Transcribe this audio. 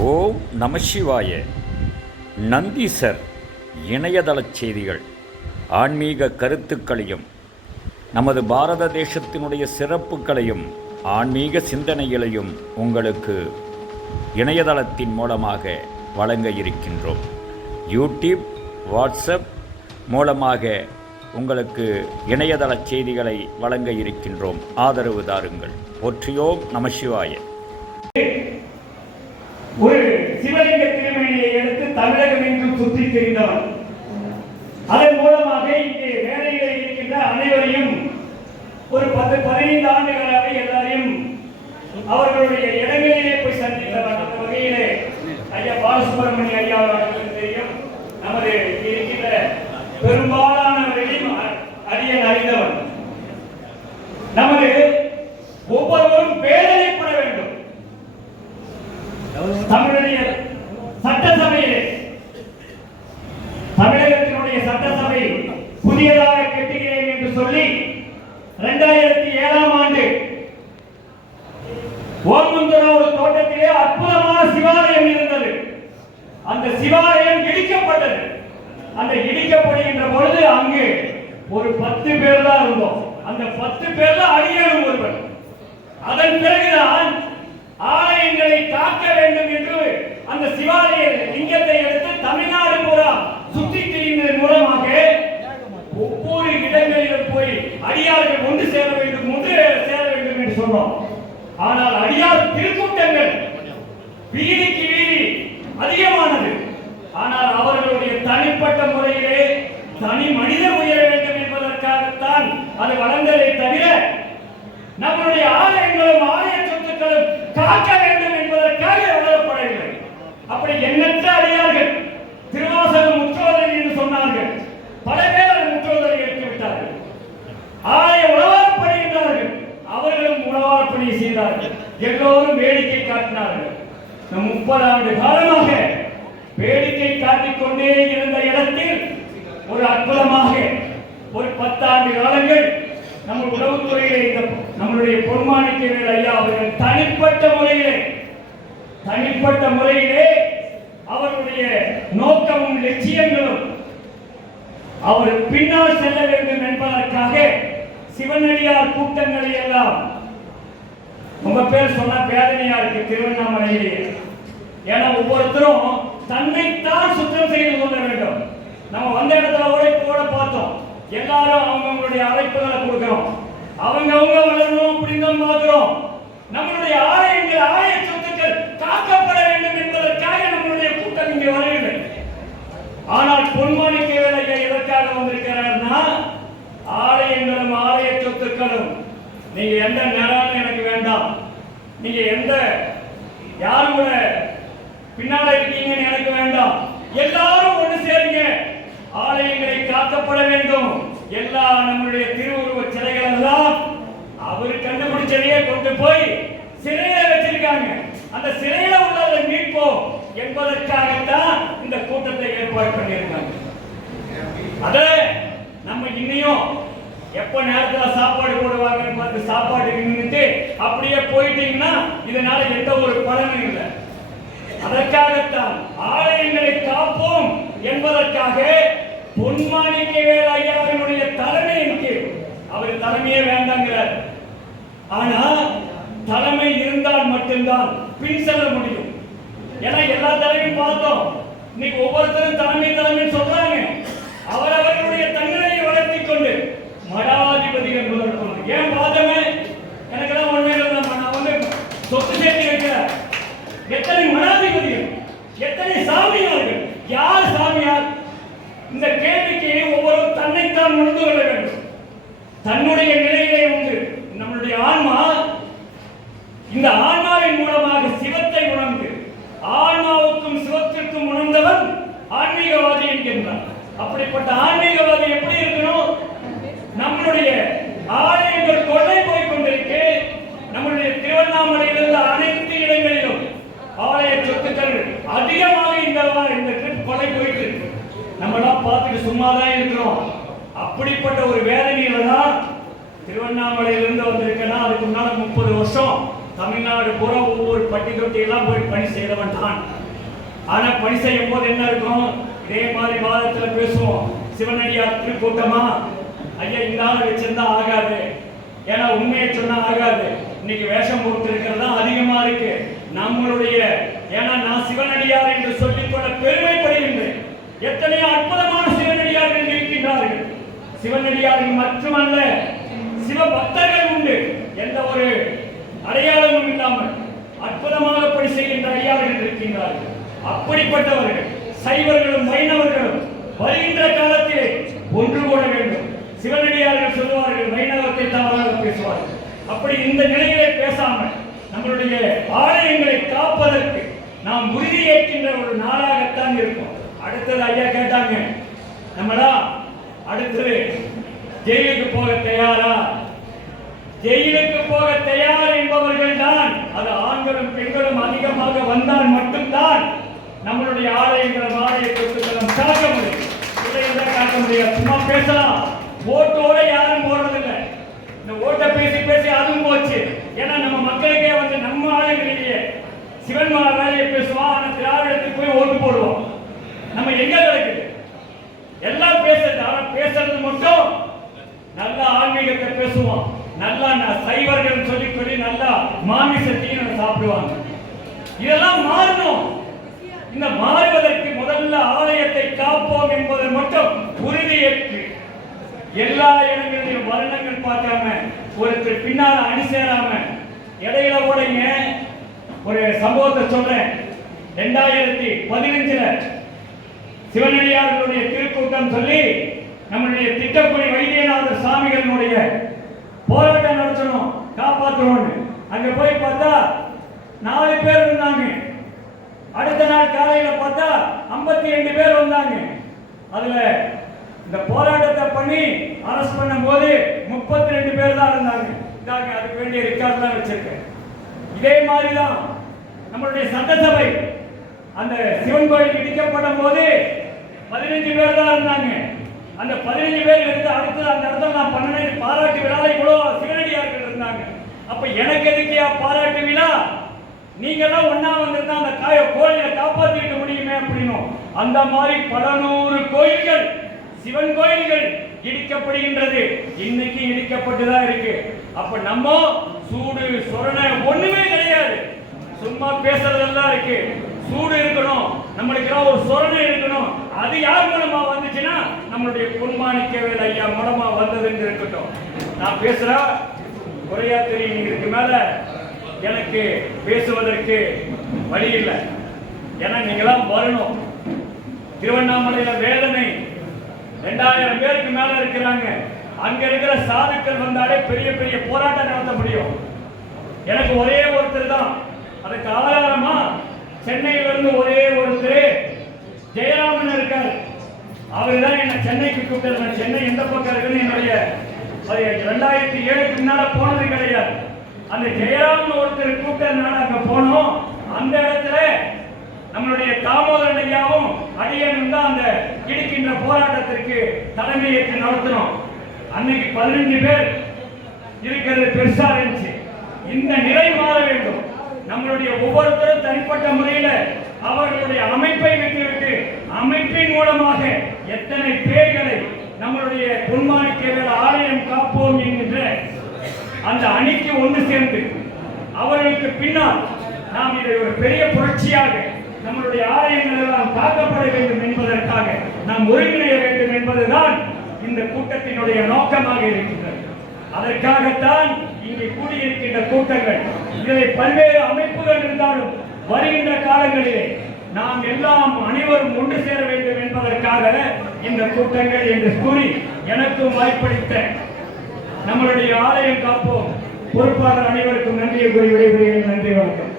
ஓம் நமசிவாய. நந்தீசர் இணையதளச் செய்திகள், ஆன்மீக கருத்துக்களையும் நமது பாரத தேசத்தினுடைய சிறப்புகளையும் ஆன்மீக சிந்தனைகளையும் உங்களுக்கு இணையதளத்தின் மூலமாக வழங்க இருக்கின்றோம். யூடியூப், வாட்ஸ்அப் மூலமாக உங்களுக்கு இணையதள செய்திகளை வழங்க இருக்கின்றோம். ஆதரவு தாருங்கள். போற்றியோம் நமசிவாய. ஒரு சிவலிங்க திருமணியை எடுத்து தமிழகம் என்றும் சுற்றி தெரிந்தவன். அதன் மூலமாக இங்கே வேலையில் இருக்கின்ற அனைவரையும் ஒரு 10-15 ஆண்டுகளாக எல்லாரையும் அவர்களுடைய இடங்களிலே போய் சந்தித்தவர். அந்த வகையிலே ஐயா பாலசுப்ரமணிய ஐயா அவர்களுக்கு தெரியும். நமது இருக்கின்ற பெரும்பாலானவர்களையும் அடியன் அறிந்தவன். நமது ஒவ்வொருவரும் வேதனைப்பட வேண்டும். தமிழுடைய சட்டசபையிலே, தமிழகத்தினுடைய சட்டசபை புதியதாக கட்டுகிறேன் என்று சொல்லி 2007ஆம் ஆண்டு ஓமந்தூர் தோட்டத்திலே அற்புதமான சிவாலயம் இருந்தது. அந்த சிவாலயம் இடிக்கப்பட்டது. அந்த இடிக்கப்படுகின்ற பொழுது அங்கு ஒரு 10 பேர் தான் இருந்தோம். அந்த 10 பேர்ல அடியேனும் ஒருவர். அதன் பிறகுதான் ஆலயங்களை காக்க வேண்டும் என்று அந்த சிவாலய லிங்கத்தை எடுத்து தமிழ்நாடு பூரா சுற்றி திரிந்ததன் மூலமாக ஒவ்வொரு இடங்களிலும் போய் அடியார்கள் ஒன்று சேர வேண்டும் என்று சொன்னோம். ஆனால் அடியார் திருக்கூட்டங்கள் வீதிக்கு வீதி அதிகமானது. ஆனால் அவர்களுடைய தனிப்பட்ட முறையிலே தனி மனிதர் உயர வேண்டும் என்பதற்காகத்தான் அது வளர்ந்ததை தவிர நம்முடைய ஆலயங்களும் ஆலய சொத்துக்களும் காக்க வேண்டும் என்பதற்காக வளரப்படவில்லை. அப்படி எண்ணற்ற அடியார்கள் திருவாசகம் முற்றோதல் என்று சொன்னார்கள். பல பேர் அந்த முற்றோதலை எடுத்து விட்டார்கள். ஆலய உழவாரப்பணி என்றார்கள். அவர்களும் உழவாரப்பணி செய்தார்கள். எல்லோரும் வேடிக்கை காட்டினார்கள். 30 ஆண்டு காலமாக வேடிக்கை காட்டிக்கொண்டே இருந்த இடத்தில் ஒரு அற்புதமாக ஒரு 10 ஆண்டு காலங்கள் நம்ம உளவுத்துறையிலே நம்மளுடைய பொன்மாணிக்கவேல் ஐயா அவர்கள் தனிப்பட்ட முறையிலே அவருடைய நோக்கமும் லட்சியங்களும் அவர் பின்னால் செல்ல வேண்டும் என்பதற்காக சிவனடியார் கூட்டங்களை எல்லாம், உங்க பேர் சொன்னா வேதனையா இருக்கு திருவண்ணாமலையிலே. ஏன்னா ஒவ்வொருத்தரும் தன்னைத்தான் சுத்தம் செய்து கொள்ள வேண்டும். நம்ம வந்த இடத்துல உழைப்போட பார்த்தோம். எல்லாரும் அவங்களுடைய அழைப்புகளை கொடுக்கிறோம். அவங்க வளரணும் அப்படின்னு பார்க்கிறோம். நம்மளுடைய ஆலயங்கள், ஆலய சொத்துக்கள் காக்கப்பட வேண்டும் என்பதற்காக நம்மளுடைய கூட்டம் இங்கே வரவில்லை. ஆனால் பொன்மாணிக்கவேல் ஐயா எதற்காக வந்திருக்கிறார்னா, ஆலயங்களும் ஆலய சொத்துக்களும் நீங்க எந்த நேரம் எனக்கு வேண்டாம், நீங்க எந்த யாரோட பின்னால இருக்கீங்கன்னு எனக்கு வேண்டாம், எல்லாரும் ஒன்று சேருங்க, ஆலயங்களை காக்கப்பட வேண்டும். எல்லா நம்முடைய திருவுருவ சிலைகள் எல்லாம் அவர் கண்டுபிடிச்சதையே கொண்டு போய் சிலையில வச்சிருக்காங்க. அந்த சிலையில உள்ளதை மீட்போம் என்பதற்காகத்தான் இந்த கூட்டத்தை ஏற்பாடு பண்ணியிருக்காங்க. அத நம்ம இன்னையும் எப்ப நேரத்துல சாப்பாடு போடுவாங்கன்னு பார்த்து சாப்பாடு நின்றுட்டு அப்படியே போயிட்டீங்கன்னா இதனால எந்த ஒரு பலனும் இல்லை. அதற்காகத்தான் ஆலயங்களை காப்போம் என்பதற்காக பொன்மாணிக்கவேல் ஐயாவினுடைய தலைமையின் கீழ், அவர் தலைமையே வேண்டாங்கிறார். ஆனா தலைமை இருந்தால் மட்டும்தான் பின் செல்ல முடியும். ஏன்னா எல்லா தலைமையும் பார்த்தோம். இன்னைக்கு ஒவ்வொருத்தரும் தலைமை சொல்றாங்க. அவரவர்களுடைய தன்னிலையை வளர்த்திக் கொண்டு மடாதிபதிகள் முதல் கொண்டு ஏன் பார்த்தமே எனக்கெல்லாம் ஒண்ணுமே இல்லை. நான் வந்து சொத்து சேர்த்து வைக்கிறேன். எத்தனை மடாதிபதிகள், எத்தனை சாமியார்கள், யார் சாமியார்? இந்த கேள்விக்கு ஒவ்வொரு தன்னைத்தான் உணர்ந்து கொள்ள வேண்டும். தன்னுடைய நிலையிலே உண்டு நம்முடைய ஆன்மா. இந்த ஆன்மாவின் மூலமாக சிவத்தை உணர்ந்து ஆன்மாவுக்கும் சிவத்திற்கும் உணர்ந்தவன் ஆன்மீகவாதி என்கின்றான். அப்படிப்பட்ட ஆன்மீகவாதி எப்படி இருக்கணும்? நம்மளுடைய ஆலயங்கள் கொள்ளை போய் கொண்டிருக்கு. நம்முடைய திருவண்ணாமலையில் அனைத்து இடங்களிலும் ஆலய சொத்துக்கள் அதிகமாக இந்த ட்ரிப் கொலை போயிட்டு இருக்கு. நம்ம எல்லாம் பார்த்துட்டு சும்மாதான் இருக்கிறோம். அப்படிப்பட்ட ஒரு வேதனையில தான் திருவண்ணாமலையிலிருந்து வந்திருக்கேன்னா, அதுக்கு முன்னால 30 வருஷம் தமிழ்நாடு பூரா ஒவ்வொரு பட்டி தொட்டியெல்லாம் போய் பணி செய்தவன் தான். ஆனா பணி செய்யும் போது என்ன இருக்கும், இதே மாதிரி வாதத்துல பேசுவோம். சிவனடியார் திருக்கூட்டமா, ஐயா இந்த ஆளை வச்சிருந்தா ஆகாது, ஏன்னா உண்மையை சொன்னா ஆகாது. இன்னைக்கு வேஷம் போட்டு இருக்கிறது தான் அதிகமா இருக்கு. நம்மளுடைய ஏன்னா நான் சிவனடியார் என்று சொல்லிக்கொள்ள பெருமைப்படுகின்றேன். எத்தனையோ அற்புதமான சிவனடியார்கள் இருக்கின்றார்கள். சிவனடியார்கள் மட்டுமல்ல, சிவ பக்தர்கள் உண்டு. எந்த ஒரு அடையாளமும் இல்லாமல் அற்புதமாக பணி செய்கின்ற அடியார்கள் இருக்கின்றார்கள். அப்படிப்பட்டவர்கள் சைவர்களும் வைணவர்களும் வருகின்ற காலத்திலே ஒன்று கூட வேண்டும். சிவனடியார்கள் சொல்லுவார்கள், வைணவத்தை தவறாக பேசுவார்கள். அப்படி இந்த நிலையிலே பேசாமல் நம்மளுடைய ஆலயங்களை காப்பதற்கு நாம் உறுதியேற்கின்ற ஒரு நாளாகத்தான் இருக்கும். அடுத்தது ஐயா கேட்டாங்க, நம்மளா அடுத்தது ஜெயிலுக்கு போக தயாரா? ஜெயிலுக்கு போக தயார் என்பவர்கள் தான், அது ஆண்களும் பெண்களும் அதிகமாக வந்தால் மட்டும்தான் நம்மளுடைய ஆலயங்கள் ஆலய சொத்துக்களும் காக்க முடியும். இதையெல்லாம் காக்க முடியாது. சும்மா பேசலாம், ஓட்டோட யாரும் போடுறதில்லை. இந்த ஓட்டை பேசி பேசி அதுவும் போச்சு. ஏன்னா நம்ம மக்களுக்கே வந்து நம்ம ஆளுங்களிலேயே சிவன் வேலையை பேசுவான், ஆனா திராவிடத்துக்கு போய் ஓட்டு போடுவோம். நம்ம எங்க கிடைக்குது எல்லாம் பேசுறது, ஆனா பேசுறது மட்டும் நல்ல ஆன்மீகத்தை பேசுவோம். நல்லா சைவர்கள் சொல்லி நல்லா மாமிசத்தையும் சாப்பிடுவாங்க. இதெல்லாம் மாறணும். இந்த மாறுவதற்கு முதல்ல ஆலயத்தை காப்போம் என்பதை மட்டும் உறுதியேற்று எல்லா இடங்களிலும் வருடங்கள் பார்க்காம ஒருத்தர் பின்னால அணி சேராம இடையில ஓடைங்க. ஒரு சம்பவத்தை சொல்றேன். 2015 சிவனடியார்களுடைய திருக்கூட்டம் சொல்லி நம்முடைய திட்டக்குடி வைத்தியநாதர் சாமிகளினுடைய போராட்டம் நடத்தணும், காப்பாற்றணும். அங்க போய் பார்த்தா 4 பேர் இருந்தாங்க. அடுத்த நாள் காலையில பார்த்தா 52 பேர் வந்தாங்க. அதுல இந்த போராட்டத்தை பண்ணி அரஸ்ட் பண்ணும் போது 32 பேர் தான் இருந்தாங்க. இதாங்க அதுக்கு வேண்டிய ரெக்கார்ட் தான் வச்சிருக்கேன். இதே மாதிரிதான் நம்மளுடைய சட்டசபை அந்த சிவன் கோயில் இடிக்கப்படும் போது 15 பேர் தான் இருந்தாங்க. அந்த 15 பேர் இருந்து அடுத்து அந்த இடத்துல நான் பண்ண பாராட்டு விழாவில் இவ்வளவு சிவனடியார்கள் இருந்தாங்க. அப்ப எனக்கு எதுக்கியா பாராட்டு விழா? நீங்க எல்லாம் ஒன்னா வந்திருந்தா அந்த கோயிலை காப்பாற்றிக்க முடியுமே அப்படின்னும். அந்த மாதிரி பல 100 கோயில்கள் சிவன் கோயில்கள் இடிக்கப்படுகின்றது. இன்னைக்கு இடிக்கப்பட்டுதான் இருக்கு. அப்ப நம்ம சூடு சொரணை ஒண்ணுமே கிடையாது. சும்மா பேசுறதெல்லாம் இருக்கு. சூடு இருக்கணும், நம்மளுக்கு ஒரு சொரணை இருக்கணும். அது யார் மூலமா வந்துச்சுன்னா நம்மளுடைய பொன்மாணிக்கவேல் ஐயா மூலமா வந்ததுன்னு இருக்கட்டும். நான் பேசுறா குறையா தெரியும். இதுக்கு மேல எனக்கு பேசுவதற்கு வழி இல்லை. ஏன்னா நீங்களாம் வரணும். திருவண்ணாமலையில வேதனை 2000 பேருக்கு மேல இருக்கிறாங்க. அங்க இருக்கிற சாதுக்கள் வந்தாலே பெரிய பெரிய போராட்டம் நடத்த முடியும். எனக்கு ஒரே ஒருத்தர் தான் அதுக்கு ஆதாரமா சென்னையிலிருந்து ஒரே ஒருத்தர் ஜெயராமன் இருக்கார். அவர் தான் என்ன சென்னைக்கு கூப்பிட்டு, சென்னை எந்த பக்கம் இருக்குன்னு என்னுடைய 2007 முன்னால போனது கிடையாது. அந்த ஜெயராமன் ஒருத்தர் கூப்பிட்டதுனால அங்க போனோம். அந்த இடத்துல நம்மளுடைய தாமோதரன் ஐயாவும் அடியனும் தான் அந்த இடிக்கின்ற போராட்டத்திற்கு தலைமையேற்று நடத்தினோம். அன்னைக்கு 15 பேர் இருக்கிறது பெருசா இருந்துச்சு. இந்த நிலை மாற வேண்டும். நம்மளுடைய ஒவ்வொருத்தரும் தனிப்பட்ட முறையில அவர்களுடைய அமைப்பை விட்டுவிட்டு அமைப்பின் மூலமாக எத்தனை பேர்களை நம்மளுடைய பொன்மாணிக்கவேல் ஆலயம் காப்போம் என்கின்ற அந்த அணிக்கு ஒன்று சேர்ந்து அவர்களுக்கு பின்னால் நாம் இதை ஒரு பெரிய புரட்சியாக நம்மளுடைய ஆலயங்கள் எல்லாம் காக்கப்பட வேண்டும் என்பதற்காக நாம் ஒருங்கிணைய வேண்டும் என்பதுதான் இந்த கூட்டத்தினுடைய நோக்கமாக இருக்கின்றது. அதற்காகத்தான் இங்கே கூடியிருக்கின்ற கூட்டங்கள். இதில் பல்வேறு அமைப்புகள் இருந்தாலும் வருகின்ற காலங்களிலே நாம் எல்லாம் அனைவரும் ஒன்று சேர வேண்டும் என்பதற்காக இந்த கூட்டங்கள் என்று கூறி எனக்கும் வாய்ப்பளித்த நம்மளுடைய ஆலயம் காப்போம் பொறுப்பாளர் அனைவருக்கும் நன்றியை கூறி விடைபெறுகிறேன். நன்றி, வணக்கம்.